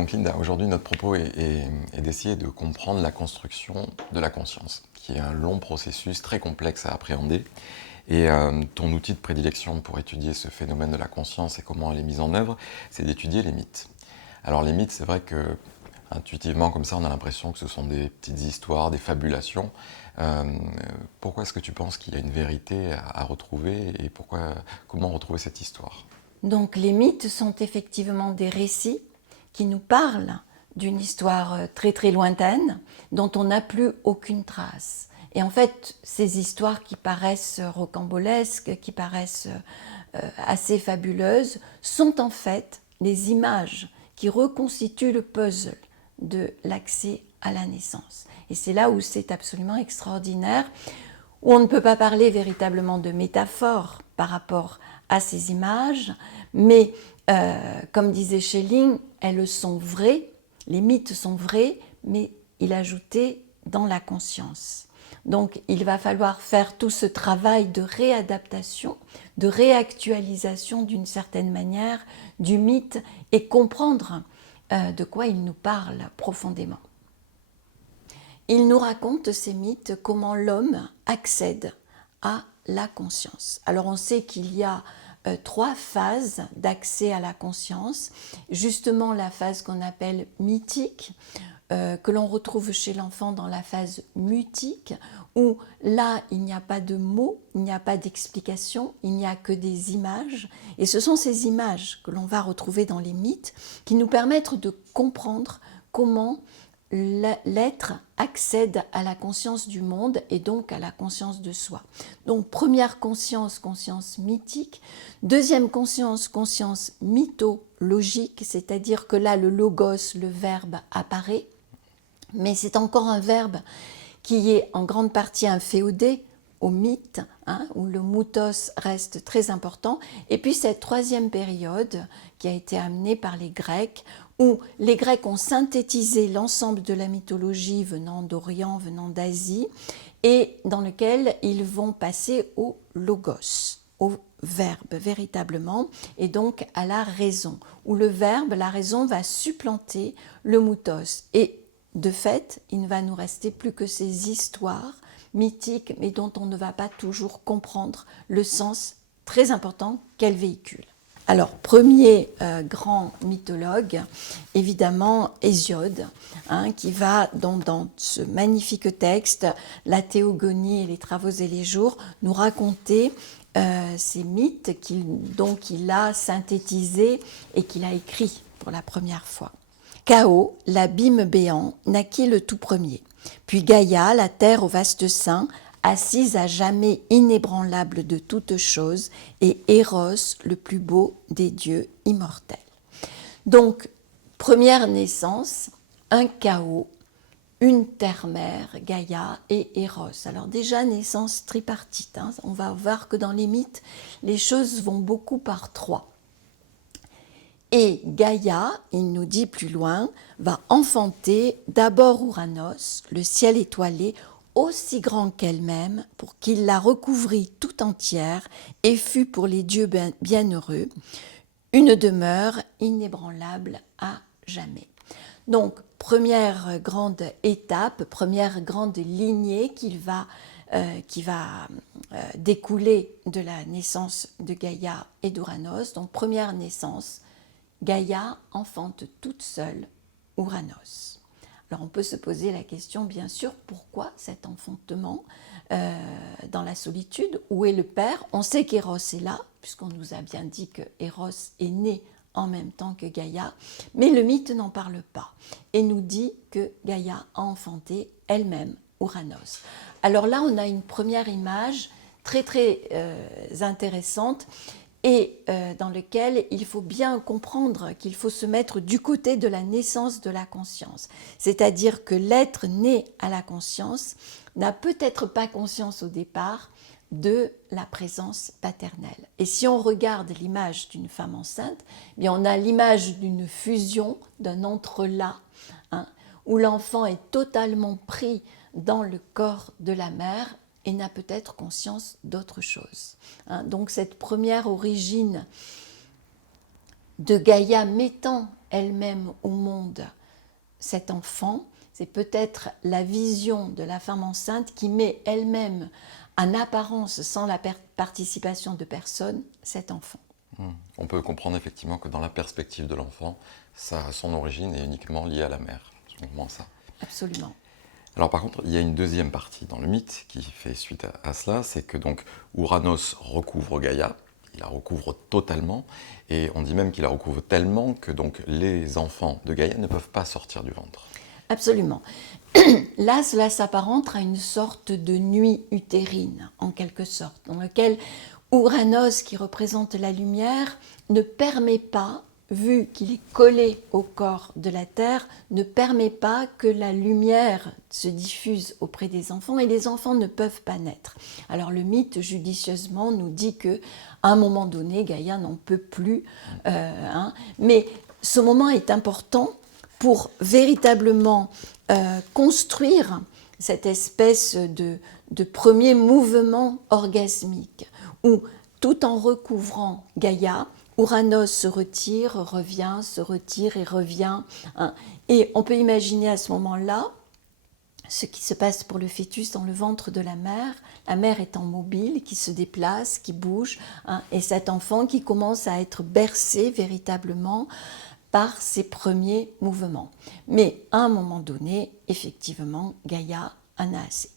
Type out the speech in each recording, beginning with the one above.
Donc Linda, aujourd'hui notre propos est d'essayer de comprendre la construction de la conscience, qui est un long processus très complexe à appréhender. Et ton outil de prédilection pour étudier ce phénomène de la conscience et comment elle est mise en œuvre, c'est d'étudier les mythes. Alors les mythes, c'est vrai que intuitivement comme ça, on a l'impression que ce sont des petites histoires, des fabulations. Pourquoi est-ce que tu penses qu'il y a une vérité à retrouver et comment retrouver cette histoire? Donc les mythes sont effectivement des récits qui nous parlent d'une histoire très très lointaine dont on n'a plus aucune trace. Et en fait, ces histoires qui paraissent rocambolesques, qui paraissent assez fabuleuses, sont en fait les images qui reconstituent le puzzle de l'accès à la naissance. Et c'est là où c'est absolument extraordinaire, où on ne peut pas parler véritablement de métaphore par rapport à ces images, mais comme disait Schelling, elles sont vraies, les mythes sont vrais, mais il ajoutait dans la conscience. Donc il va falloir faire tout ce travail de réadaptation, de réactualisation d'une certaine manière du mythe et comprendre de quoi il nous parle profondément. Il nous raconte, ces mythes, comment l'homme accède à la conscience. Alors on sait qu'il y a 3 phases d'accès à la conscience. Justement la phase qu'on appelle mythique, que l'on retrouve chez l'enfant dans la phase mutique, où là il n'y a pas de mots, il n'y a pas d'explication, il n'y a que des images. Et ce sont ces images que l'on va retrouver dans les mythes qui nous permettent de comprendre comment l'être accède à la conscience du monde et donc à la conscience de soi. Donc première conscience, conscience mythique. Deuxième conscience, conscience mythologique, c'est-à-dire que là le logos, le verbe apparaît, mais c'est encore un verbe qui est en grande partie inféodé au mythe, où le moutos reste très important. Et puis cette troisième période qui a été amenée par les Grecs, où les Grecs ont synthétisé l'ensemble de la mythologie venant d'Orient, venant d'Asie, et dans lequel ils vont passer au logos, au verbe véritablement, et donc à la raison, où le verbe, la raison va supplanter le moutos. Et de fait, il ne va nous rester plus que ces histoires mythiques, mais dont on ne va pas toujours comprendre le sens très important qu'elles véhiculent. Alors, premier grand mythologue, évidemment Hésiode, qui va dans ce magnifique texte, la Théogonie et les Travaux et les Jours, nous raconter ces mythes qu'il a synthétisés et qu'il a écrits pour la première fois. Chaos, l'abîme béant, naquit le tout premier. Puis Gaïa, la terre au vaste sein, assise à jamais inébranlable de toutes choses, et Eros, le plus beau des dieux immortels. Donc, première naissance, un chaos, une terre-mère, Gaïa et Eros. Alors déjà, naissance tripartite. On va voir que dans les mythes, les choses vont beaucoup par 3. Et Gaïa, il nous dit plus loin, va enfanter d'abord Ouranos, le ciel étoilé, aussi grand qu'elle-même, pour qu'il la recouvrît tout entière et fût pour les dieux bienheureux, une demeure inébranlable à jamais. Donc, première grande étape, première grande lignée qui va découler de la naissance de Gaïa et d'Ouranos. Donc, première naissance, Gaïa enfante toute seule Ouranos. Alors on peut se poser la question, bien sûr, pourquoi cet enfantement dans la solitude? Où est le père? On sait qu'Eros est là, puisqu'on nous a bien dit que Eros est né en même temps que Gaïa, mais le mythe n'en parle pas et nous dit que Gaïa a enfanté elle-même Ouranos. Alors là, on a une première image très très intéressante et dans lequel il faut bien comprendre qu'il faut se mettre du côté de la naissance de la conscience. C'est-à-dire que l'être né à la conscience n'a peut-être pas conscience au départ de la présence paternelle. Et si on regarde l'image d'une femme enceinte, eh bien on a l'image d'une fusion, d'un entrelac, où l'enfant est totalement pris dans le corps de la mère et n'a peut-être conscience d'autre chose. Donc cette première origine de Gaïa mettant elle-même au monde cet enfant. C'est peut-être la vision de la femme enceinte qui met elle-même en apparence, sans la participation de personne, cet enfant. On peut comprendre effectivement que dans la perspective de l'enfant, son origine est uniquement liée à la mère. C'est uniquement ça. Absolument. Alors par contre, il y a une deuxième partie dans le mythe qui fait suite à cela, c'est que donc Ouranos recouvre Gaïa, il la recouvre totalement, et on dit même qu'il la recouvre tellement que donc les enfants de Gaïa ne peuvent pas sortir du ventre. Absolument. Là, cela s'apparente à une sorte de nuit utérine, en quelque sorte, dans laquelle Ouranos, qui représente la lumière, ne permet pas, vu qu'il est collé au corps de la Terre, ne permet pas que la lumière se diffuse auprès des enfants et les enfants ne peuvent pas naître. Alors le mythe, judicieusement, nous dit qu'à un moment donné, Gaïa n'en peut plus. Mais ce moment est important pour véritablement construire cette espèce de premier mouvement orgasmique, où tout en recouvrant Gaïa, Ouranos se retire, revient, se retire et revient. Et on peut imaginer à ce moment-là ce qui se passe pour le fœtus dans le ventre de la mère étant mobile, qui se déplace, qui bouge, et cet enfant qui commence à être bercé véritablement par ses premiers mouvements. Mais à un moment donné, effectivement, Gaïa en a assez.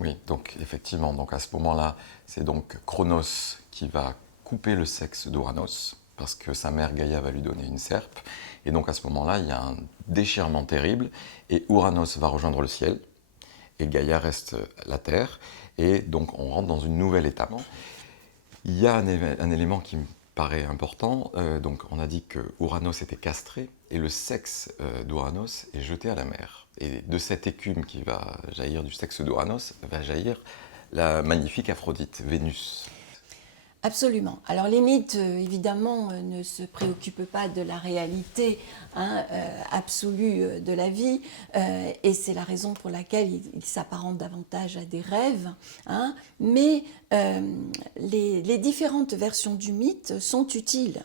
Oui, donc effectivement, donc à ce moment-là, c'est donc Cronos qui va couper le sexe d'Ouranos, parce que sa mère Gaïa va lui donner une serpe, et donc à ce moment-là, il y a un déchirement terrible, et Ouranos va rejoindre le ciel, et Gaïa reste la terre, et donc on rentre dans une nouvelle étape. Il y a un élément qui me paraît important, donc on a dit que Ouranos était castré, et le sexe d'Ouranos est jeté à la mer. Et de cette écume qui va jaillir du sexe d'Ouranos, va jaillir la magnifique Aphrodite, Vénus. Absolument. Alors les mythes, évidemment, ne se préoccupent pas de la réalité absolue de la vie, et c'est la raison pour laquelle ils s'apparentent davantage à des rêves. Mais les différentes versions du mythe sont utiles,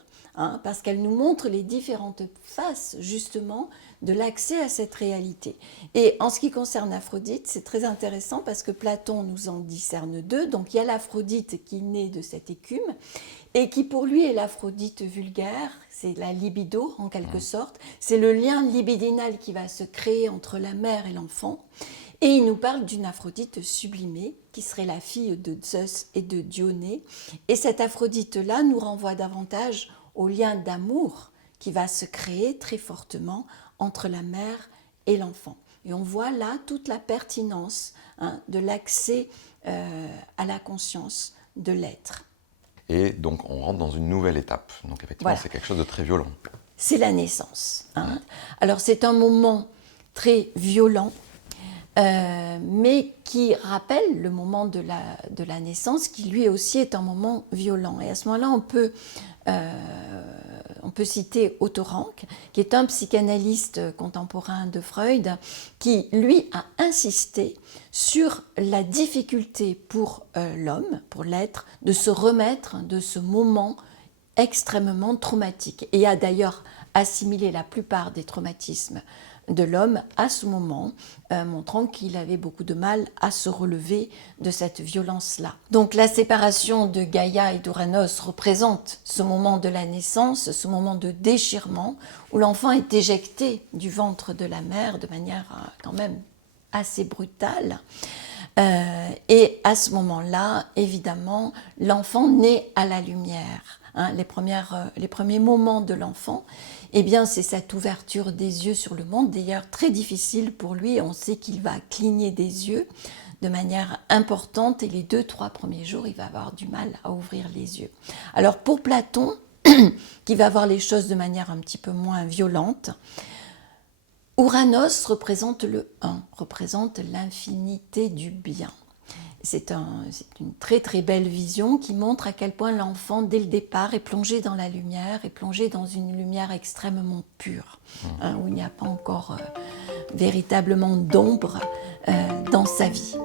parce qu'elles nous montrent les différentes faces, justement, de l'accès à cette réalité. Et en ce qui concerne Aphrodite, c'est très intéressant parce que Platon nous en discerne deux. Donc il y a l'Aphrodite qui naît de cette écume et qui pour lui est l'Aphrodite vulgaire, c'est la libido en quelque sorte, c'est le lien libidinal qui va se créer entre la mère et l'enfant. Et il nous parle d'une Aphrodite sublimée, qui serait la fille de Zeus et de Dionée. Et cette Aphrodite-là nous renvoie davantage au lien d'amour qui va se créer très fortement entre la mère et l'enfant. Et on voit là toute la pertinence de l'accès à la conscience de l'être. Et donc on rentre dans une nouvelle étape. Donc effectivement, voilà. C'est quelque chose de très violent. C'est la naissance. Alors c'est un moment très violent, mais qui rappelle le moment de la naissance, qui lui aussi est un moment violent. Et à ce moment-là, on peut citer Otto Rank, qui est un psychanalyste contemporain de Freud, qui, lui, a insisté sur la difficulté pour l'homme, pour l'être, de se remettre de ce moment extrêmement traumatique, et a d'ailleurs assimilé la plupart des traumatismes de l'homme à ce moment, montrant qu'il avait beaucoup de mal à se relever de cette violence-là. Donc la séparation de Gaïa et d'Ouranos représente ce moment de la naissance, ce moment de déchirement, où l'enfant est éjecté du ventre de la mère de manière quand même assez brutale. Et à ce moment-là, évidemment, l'enfant naît à la lumière. Les premiers moments de l'enfant, eh bien, c'est cette ouverture des yeux sur le monde, d'ailleurs très difficile pour lui. On sait qu'il va cligner des yeux de manière importante et les 2-3 premiers jours, il va avoir du mal à ouvrir les yeux. Alors pour Platon, qui va voir les choses de manière un petit peu moins violente, Ouranos représente le 1, représente l'infinité du bien. C'est une très très belle vision qui montre à quel point l'enfant, dès le départ, est plongé dans la lumière, est plongé dans une lumière extrêmement pure, où il n'y a pas encore véritablement d'ombre dans sa vie.